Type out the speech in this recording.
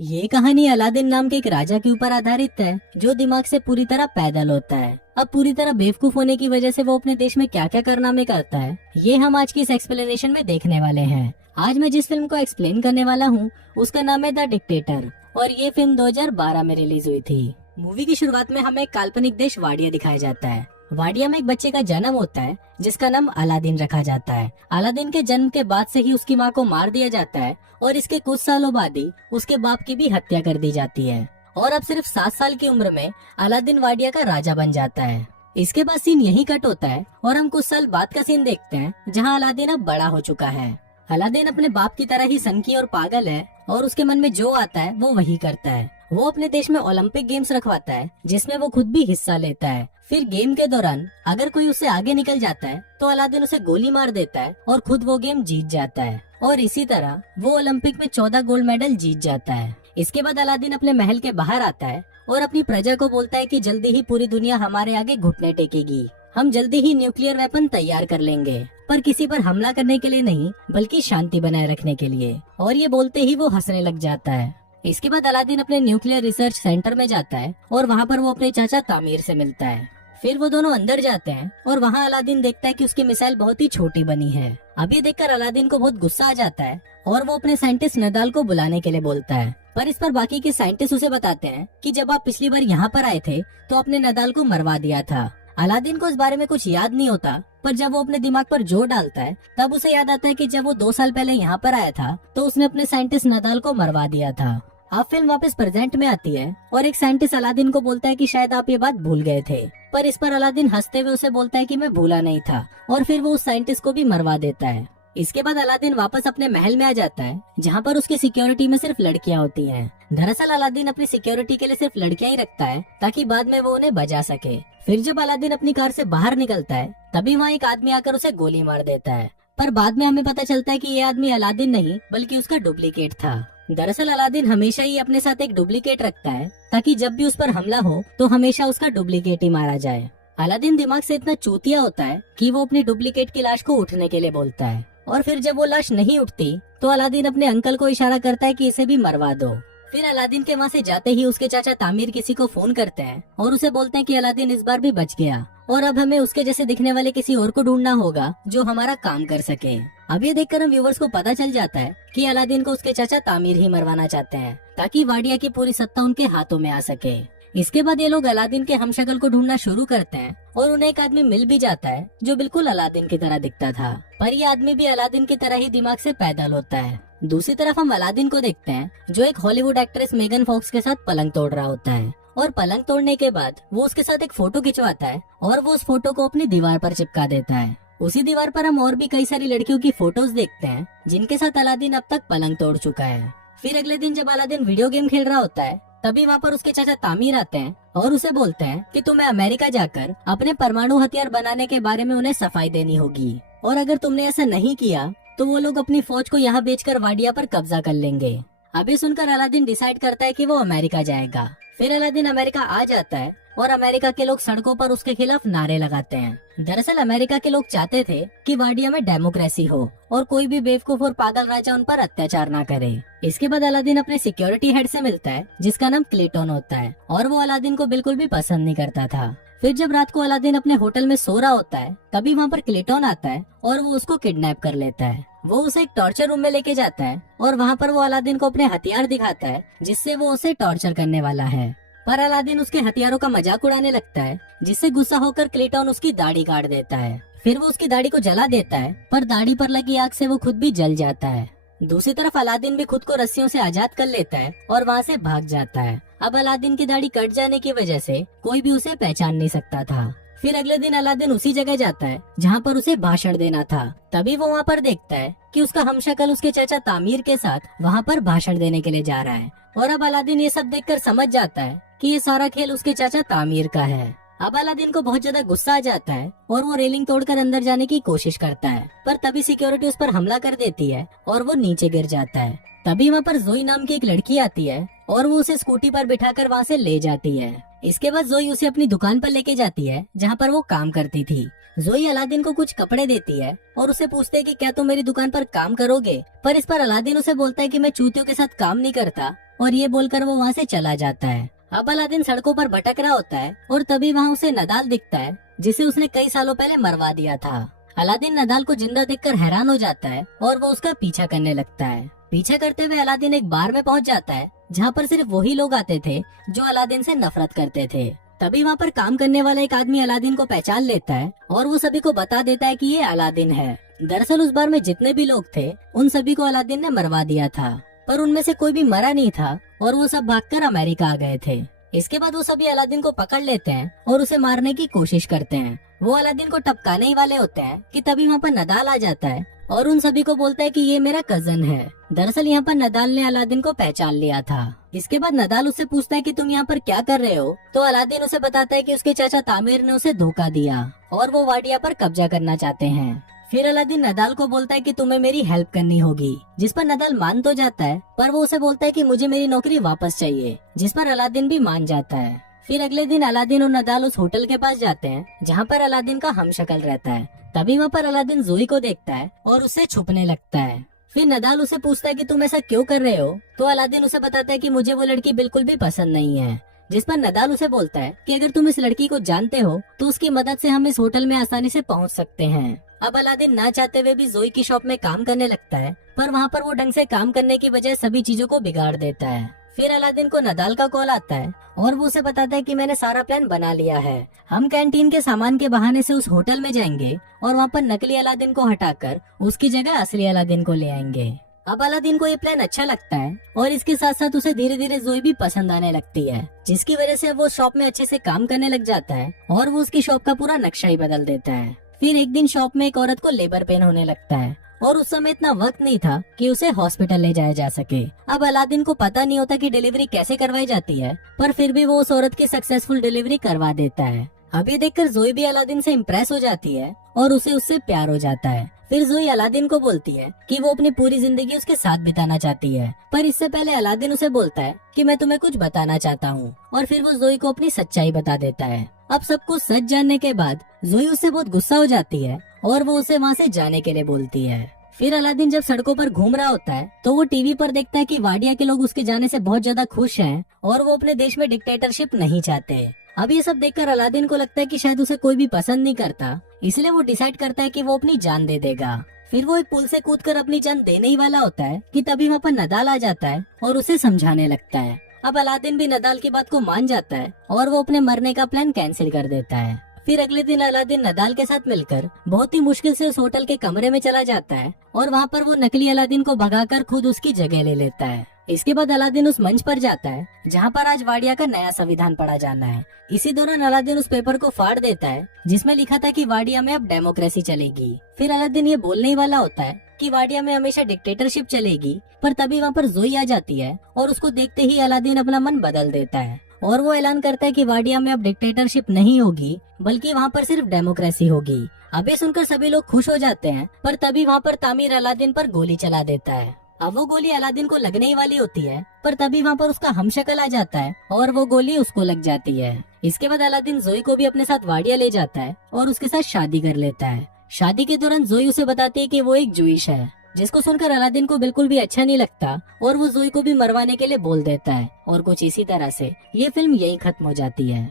ये कहानी अलादीन नाम के एक राजा के ऊपर आधारित है जो दिमाग से पूरी तरह पैदल होता है। अब पूरी तरह बेवकूफ होने की वजह से वो अपने देश में क्या क्या कारनामे करता है, ये हम आज की इस एक्सप्लेनेशन में देखने वाले हैं। आज मैं जिस फिल्म को एक्सप्लेन करने वाला हूँ उसका नाम है द डिक्टेटर और ये फिल्म 2012 में रिलीज हुई थी। मूवी की शुरुआत में हमें एक काल्पनिक देश वाडिया दिखाया जाता है। वाडिया में एक बच्चे का जन्म होता है जिसका नाम अलादीन रखा जाता है। अलादीन के जन्म के बाद से ही उसकी माँ को मार दिया जाता है और इसके कुछ सालों बाद ही उसके बाप की भी हत्या कर दी जाती है और अब सिर्फ 7 साल की उम्र में अलादीन वाडिया का राजा बन जाता है। इसके बाद सीन यही कट होता है और हम कुछ साल बाद का सीन देखते हैं जहाँ अलादीन अब बड़ा हो चुका है। अलादीन अपने बाप की तरह ही सनकी और पागल है और उसके मन में जो आता है वो वही करता है। वो अपने देश में ओलंपिक गेम्स रखवाता है जिसमें वो खुद भी हिस्सा लेता है। फिर गेम के दौरान अगर कोई उससे आगे निकल जाता है तो अलादीन उसे गोली मार देता है और खुद वो गेम जीत जाता है और इसी तरह वो ओलंपिक में 14 गोल्ड मेडल जीत जाता है। इसके बाद अलादीन अपने महल के बाहर आता है और अपनी प्रजा को बोलता है कि जल्दी ही पूरी दुनिया हमारे आगे घुटने टेकेगी। हम जल्दी ही न्यूक्लियर वेपन तैयार कर लेंगे, पर किसी पर हमला करने के लिए नहीं बल्कि शांति बनाए रखने के लिए। और ये बोलते ही वो हंसने लग जाता है। इसके बाद अलादीन अपने न्यूक्लियर रिसर्च सेंटर में जाता है और वहाँ पर वो अपने चाचा तामीर से मिलता है। फिर वो दोनों अंदर जाते हैं और वहाँ अलादीन देखता है कि उसकी मिसाइल बहुत ही छोटी बनी है। अब ये देखकर अलादीन को बहुत गुस्सा आ जाता है और वो अपने साइंटिस्ट नदाल को बुलाने के लिए बोलता है। पर इस पर बाकी के साइंटिस्ट उसे बताते हैं कि जब आप पिछली बार यहाँ पर आए थे तो आपने नदाल को मरवा दिया था। अलादीन को इस बारे में कुछ याद नहीं होता, पर जब वो अपने दिमाग पर जोर डालता है तब उसे याद आता है कि जब वो 2 साल पहले यहाँ पर आया था तो उसने अपने साइंटिस्ट नदाल को मरवा दिया था। अब फिल्म वापस प्रेजेंट में आती है और एक साइंटिस्ट अलादीन को बोलता है कि शायद आप ये बात भूल गए थे, पर इस पर अलादीन हंसते हुए उसे बोलता है कि मैं भूला नहीं था और फिर वो उस साइंटिस्ट को भी मरवा देता है। इसके बाद अलादीन वापस अपने महल में आ जाता है जहाँ पर उसकी सिक्योरिटी में सिर्फ लड़कियाँ होती हैं। दरअसल अलादीन अपनी सिक्योरिटी के लिए सिर्फ लड़कियाँ ही रखता है ताकि बाद में वो उन्हें बचा सके। फिर जब अलादीन अपनी कार से बाहर निकलता है तभी वहाँ एक आदमी आकर उसे गोली मार देता है, पर बाद में हमें पता चलता है कि ये आदमी अलादीन नहीं बल्कि उसका डुप्लीकेट था। दरअसल अलादीन हमेशा ही अपने साथ एक डुप्लीकेट रखता है ताकि जब भी उस पर हमला हो तो हमेशा उसका डुप्लीकेट ही मारा जाए। अलादीन दिमाग से इतना चूतिया होता है कि वो अपनी डुप्लीकेट की लाश को उठने के लिए बोलता है और फिर जब वो लाश नहीं उठती तो अलादीन अपने अंकल को इशारा करता है कि इसे भी मरवा दो। फिर अलादीन के वहाँ से जाते ही उसके चाचा तामीर किसी को फोन करते हैं और उसे बोलते हैं कि अलादीन इस बार भी बच गया और अब हमें उसके जैसे दिखने वाले किसी और को ढूंढना होगा जो हमारा काम कर सके। अब ये देखकर हम व्यूवर्स को पता चल जाता है कि अलादीन को उसके चाचा तामीर ही मरवाना चाहते हैं ताकि वाडिया की पूरी सत्ता उनके हाथों में आ सके। इसके बाद ये लोग अलादीन के हमशक्ल को ढूंढना शुरू करते हैं और उन्हें एक आदमी मिल भी जाता है जो बिल्कुल अलादीन की तरह दिखता था, पर ये आदमी भी अलादीन की तरह ही दिमाग से पैदल होता है। दूसरी तरफ हम अलादीन को देखते हैं जो एक हॉलीवुड एक्ट्रेस मेगन फॉक्स के साथ पलंग तोड़ रहा होता है और पलंग तोड़ने के बाद वो उसके साथ एक फोटो खिंचवाता है और वो उस फोटो को अपनी दीवार पर चिपका देता है। उसी दीवार पर हम और भी कई सारी लड़कियों की फोटोज देखते हैं जिनके साथ अलादीन अब तक पलंग तोड़ चुका है। फिर अगले दिन जब अलादीन वीडियो गेम खेल रहा होता है तभी वहाँ पर उसके चाचा तामीर आते हैं और उसे बोलते हैं कि तुम्हें अमेरिका जाकर अपने परमाणु हथियार बनाने के बारे में उन्हें सफाई देनी होगी और अगर तुमने ऐसा नहीं किया तो वो लोग अपनी फौज को यहाँ बेचकर वाडिया पर कब्जा कर लेंगे। अभी सुनकर अलादीन डिसाइड करता है कि वो अमेरिका जाएगा। फिर अलादीन अमेरिका आ जाता है और अमेरिका के लोग सड़कों पर उसके खिलाफ नारे लगाते हैं। दरअसल अमेरिका के लोग चाहते थे कि वाडिया में डेमोक्रेसी हो और कोई भी बेवकूफ और पागल राजा उन पर अत्याचार ना करे। इसके बाद अलादीन अपने सिक्योरिटी हेड से मिलता है जिसका नाम क्लेटन होता है और वो अलादीन को बिल्कुल भी पसंद नहीं करता था। फिर जब रात को अलादीन अपने होटल में सो रहा होता है तभी वहाँ पर क्लेटन आता है और वो उसको किडनैप कर लेता है। वो उसे एक टॉर्चर रूम में लेके जाता है और वहाँ पर वो अलादीन को अपने हथियार दिखाता है जिससे वो उसे टॉर्चर करने वाला है, पर अलादीन उसके हथियारों का मजाक उड़ाने लगता है जिससे गुस्सा होकर क्लेटन उसकी दाढ़ी काट देता है। फिर वो उसकी दाढ़ी को जला देता है, पर दाढ़ी पर लगी आग से वो खुद भी जल जाता है। दूसरी तरफ अलादीन भी खुद को रस्सियों से आजाद कर लेता है और वहाँ से भाग जाता है। अब अलादीन की दाढ़ी कट जाने की वजह से कोई भी उसे पहचान नहीं सकता था। फिर अगले दिन अलादीन उसी जगह जाता है जहाँ पर उसे भाषण देना था। तभी वो वहाँ पर देखता है कि उसका हमशक्ल उसके चाचा तामीर के साथ वहाँ पर भाषण देने के लिए जा रहा है और अब अलादीन ये सब देखकर समझ जाता है कि ये सारा खेल उसके चाचा तामीर का है। अब अलादीन को बहुत ज्यादा गुस्सा आ जाता है और वो रेलिंग तोड़कर अंदर जाने की कोशिश करता है, पर तभी सिक्योरिटी उस पर हमला कर देती है और वो नीचे गिर जाता है। तभी वहाँ पर जोई नाम की एक लड़की आती है और वो उसे स्कूटी पर बिठाकर वहाँ से ले जाती है। इसके बाद जोई उसे अपनी दुकान पर लेके जाती है जहाँ पर वो काम करती थी। जोई अलादीन को कुछ कपड़े देती है और उसे पूछते है कि क्या तुम मेरी दुकान पर काम करोगे, पर इस पर अलादीन उसे बोलता है कि मैं चूतियों के साथ काम नहीं करता और ये बोलकर वो वहाँ से चला जाता है। अब अलादीन सड़कों पर भटक रहा होता है और तभी वहाँ उसे नदाल दिखता है, जिसे उसने कई सालों पहले मरवा दिया था। अलादीन नदाल को जिंदा देखकर हैरान हो जाता है और वो उसका पीछा करने लगता है। पीछा करते हुए अलादीन एक बार में पहुंच जाता है, जहाँ पर सिर्फ वही लोग आते थे जो अलादीन से नफरत करते थे। तभी वहाँ पर काम करने वाला एक आदमी अलादीन को पहचान लेता है और वो सभी को बता देता है कि ये अलादीन है। दरअसल उस बार में जितने भी लोग थे उन सभी को अलादीन ने मरवा दिया था, पर उनमें से कोई भी मरा नहीं था और वो सब भागकर अमेरिका आ गए थे। इसके बाद वो सभी अलादीन को पकड़ लेते हैं और उसे मारने की कोशिश करते हैं। वो अलादीन को टपकाने ही वाले होते हैं कि तभी वहाँ पर नदाल आ जाता है और उन सभी को बोलता है कि ये मेरा कजन है। दरअसल यहाँ पर नदाल ने अलादीन को पहचान लिया था। इसके बाद नदाल उससे पूछता है कि तुम यहाँ पर क्या कर रहे हो, तो अलादीन उसे बताता है कि उसके चाचा तामिर ने उसे धोखा दिया और वो वाडिया पर कब्जा करना चाहते हैं। फिर अलादीन नदाल को बोलता है कि तुम्हें मेरी हेल्प करनी होगी, जिस पर नदाल मान तो जाता है, पर वो उसे बोलता है कि मुझे मेरी नौकरी वापस चाहिए, जिस पर अलादीन भी मान जाता है। फिर अगले दिन अलादीन और नदाल उस होटल के पास जाते हैं जहाँ पर अलादीन का हमशक्ल रहता है। तभी वहाँ पर अलादीन जोई को देखता है और उससे छुपने लगता है। फिर नदाल उसे पूछता है कि तुम ऐसा क्यों कर रहे हो, तो अलादीन उसे बताता है कि मुझे वो लड़की बिल्कुल भी पसंद नहीं है। जिस पर नदाल उसे बोलता है कि अगर तुम इस लड़की को जानते हो तो उसकी मदद से हम इस होटल में आसानी से पहुंच सकते हैं। अब अलादीन ना चाहते हुए भी जोई की शॉप में काम करने लगता है, पर वहाँ पर वो ढंग से काम करने की बजाय सभी चीजों को बिगाड़ देता है। फिर अलादीन को नदाल का कॉल आता है और वो उसे बताता है कि मैंने सारा प्लान बना लिया है। हम कैंटीन के सामान के बहाने से उस होटल में जाएंगे और वहाँ पर नकली अलादीन को हटाकर उसकी जगह असली अलादीन को ले आएंगे। अब अलादीन को ये प्लान अच्छा लगता है और इसके साथ साथ उसे धीरे धीरे जोई भी पसंद आने लगती है, जिसकी वजह से वो शॉप में अच्छे से काम करने लग जाता है और वो उसकी शॉप का पूरा नक्शा ही बदल देता है। फिर एक दिन शॉप में एक औरत को लेबर पेन होने लगता है और उस समय इतना वक्त नहीं था कि उसे हॉस्पिटल ले जाया जा सके। अब अलादीन को पता नहीं होता कि डिलीवरी कैसे करवाई जाती है, पर फिर भी वो उस औरत की सक्सेसफुल डिलीवरी करवा देता है। अब ये देखकर जोई भी अलादीन से इम्प्रेस हो जाती है और उसे उससे प्यार हो जाता है। फिर जोई अलादीन को बोलती है कि वो अपनी पूरी जिंदगी उसके साथ बिताना चाहती है, पर इससे पहले अलादीन उसे बोलता है कि मैं तुम्हें कुछ बताना चाहता हूँ, और फिर वो जोई को अपनी सच्चाई बता देता है। अब सब कुछ सच जानने के बाद जोई उससे बहुत गुस्सा हो जाती है और वो उसे वहाँ से जाने के लिए बोलती है। फिर अलादीन जब सड़कों पर घूम रहा होता है तो वो टीवी पर देखता है कि वाडिया के लोग उसके जाने से बहुत ज्यादा खुश हैं और वो अपने देश में डिक्टेटरशिप नहीं चाहते। अब ये सब देखकर अलादीन को लगता है कि शायद उसे कोई भी पसंद नहीं करता, इसलिए वो डिसाइड करता है कि वो अपनी जान दे देगा। फिर वो एक पुल से कूदकर अपनी जान देने ही वाला होता है कि तभी वहाँ पर नदाल आ जाता है और उसे समझाने लगता है। अब अलादीन भी नदाल की बात को मान जाता है और वो अपने मरने का प्लान कैंसिल कर देता है। फिर अगले दिन अलादीन नदाल के साथ मिलकर बहुत ही मुश्किल से उस होटल के कमरे में चला जाता है और वहाँ पर वो नकली अलादीन को भगाकर खुद उसकी जगह ले लेता है। इसके बाद अलादीन उस मंच पर जाता है जहाँ पर आज वाडिया का नया संविधान पढ़ा जाना है। इसी दौरान अलादीन उस पेपर को फाड़ देता है जिसमें लिखा था कि वाडिया में अब डेमोक्रेसी चलेगी। फिर अलादीन ये बोलने ही वाला होता है कि वाडिया में हमेशा डिक्टेटरशिप चलेगी, पर तभी वहाँ पर जोई आ जाती है और उसको देखते ही अलादीन अपना मन बदल देता है और वो ऐलान करता है कि वाडिया में अब डिक्टेटरशिप नहीं होगी, बल्कि वहाँ पर सिर्फ डेमोक्रेसी होगी। अब ये सुनकर सभी लोग खुश हो जाते हैं, पर तभी वहाँ पर तामिर अलादीन पर गोली चला देता है। अब वो गोली अलादीन को लगने ही वाली होती है, पर तभी वहाँ पर उसका हमशक्ल आ जाता है और वो गोली उसको लग जाती है। इसके बाद अलादीन जोई को भी अपने साथ वाडिया ले जाता है और उसके साथ शादी कर लेता है। शादी के दौरान जोई उसे बताती है कि वो एक जूइश है, जिसको सुनकर अलादीन को बिल्कुल भी अच्छा नहीं लगता और वो जोई को भी मरवाने के लिए बोल देता है। और कुछ इसी तरह से ये फिल्म यही खत्म हो जाती है।